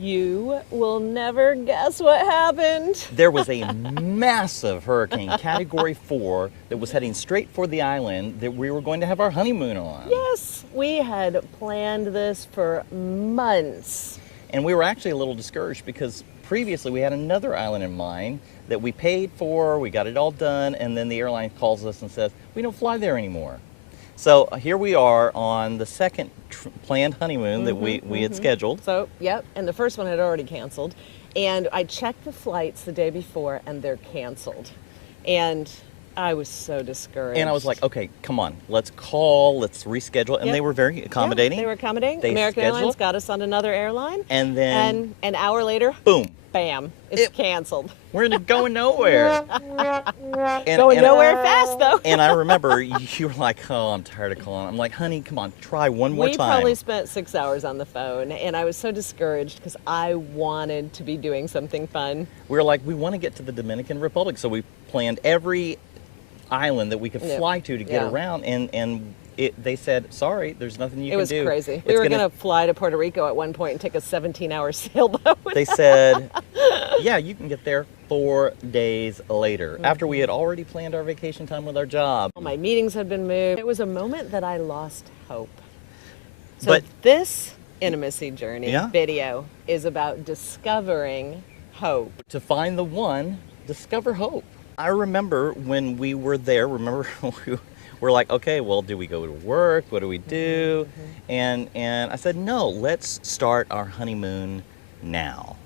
You will never guess what happened. There was a massive hurricane, Category 4, that was heading straight for the island that we were going to have our honeymoon on. Yes, we had planned this for months. And we were actually a little discouraged because previously we had another island in mind that we paid for, we got it all done, and then the airline calls us and says, we don't fly there anymore. So here we are on the second planned honeymoon that we had scheduled. So, yep, and the first one had already canceled. And I checked the flights the day before, and they're canceled. And I was so discouraged. And I was like, okay, come on, let's call, let's reschedule. And they were very accommodating. Yeah, they were accommodating. They American scheduled. Airlines got us on another airline. And then, And an hour later, boom, bam, it's canceled. we're going nowhere. And, Going nowhere fast, though. And I remember you were like, oh, I'm tired of calling. I'm like, honey, come on, try one more We time. probably spent 6 hours on the phone, and I was so discouraged because I wanted to be doing something fun. We were like, we want to get to the Dominican Republic, so we planned every island that we could fly to get around, and they said, sorry, there's nothing you can do. It was crazy. We were going to fly to Puerto Rico at one point and take a 17-hour sailboat. They said, yeah, you can get there 4 days later, after we had already planned our vacation time with our job. All my meetings had been moved. It was a moment that I lost hope. So But this intimacy journey video is about discovering hope. to find the one, discover hope. I remember when we were there, we were like, okay, well, do we go to work? What do we do? And I said, no, let's start our honeymoon now.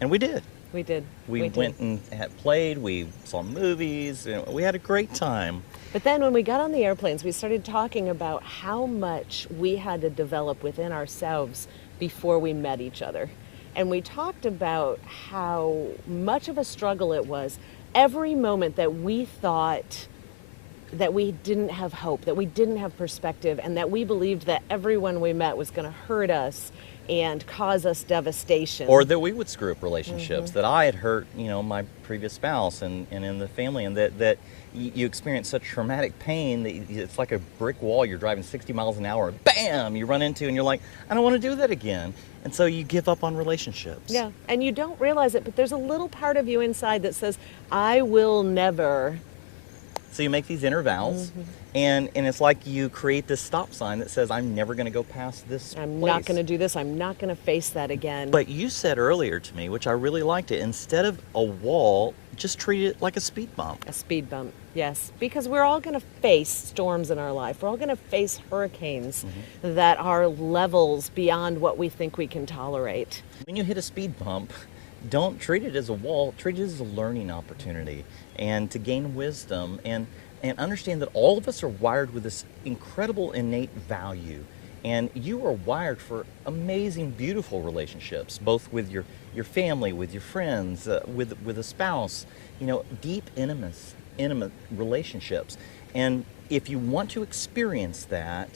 And we did. We did. We went and had played, we saw movies, and we had a great time. But then when we got on the airplanes, we started talking about how much we had to develop within ourselves before we met each other. And we talked about how much of a struggle it was. Every moment that we thought that we didn't have hope, that we didn't have perspective, and that we believed that everyone we met was going to hurt us and cause us devastation. Or that we would screw up relationships, that I had hurt, my previous spouse and in the family, and that you experience such traumatic pain that it's like a brick wall you're driving 60 miles an hour, bam, you run into, and you're like, I don't want to do that again. And so you give up on relationships. Yeah, and you don't realize it, but there's a little part of you inside that says, I will never. So you make these inner vows, and it's like you create this stop sign that says, I'm never going to go past this I'm place. not going to do this. I'm not going to face that again. But you said earlier to me, which I really liked it, instead of a wall, just treat it like a speed bump. A speed bump, yes. Because we're all going to face storms in our life. We're all going to face hurricanes that are levels beyond what we think we can tolerate. When you hit a speed bump, don't treat it as a wall, treat it as a learning opportunity and to gain wisdom and understand that all of us are wired with this incredible innate value. And you are wired for amazing, beautiful relationships, both with your family, with your friends, with a spouse, deep, intimate relationships. And if you want to experience that,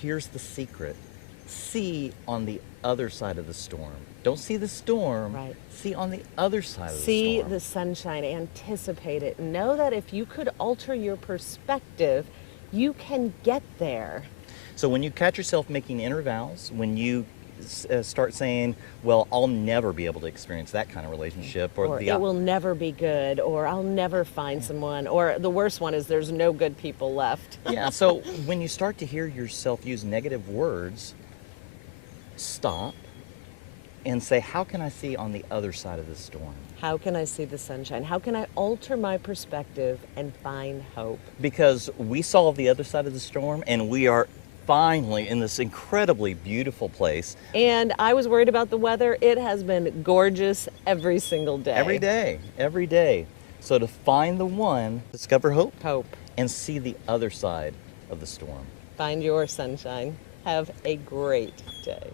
here's the secret. See on the other side of the storm. Don't see the storm. Right. See on the other side of the storm. See the sunshine. Anticipate it. Know that if you could alter your perspective, you can get there. So when you catch yourself making inner vows, when you start saying, well, I'll never be able to experience that kind of relationship, or it will never be good, or I'll never find someone, or the worst one is there's no good people left. Yeah, so when you start to hear yourself use negative words, stop and say, how can I see on the other side of the storm? How can I see the sunshine? How can I alter my perspective and find hope? Because we saw the other side of the storm, and we are finally in this incredibly beautiful place. And I was worried about the weather. It has been gorgeous every single day. Every day. So to find the one, discover hope. Hope. And see the other side of the storm. Find your sunshine. Have a great day.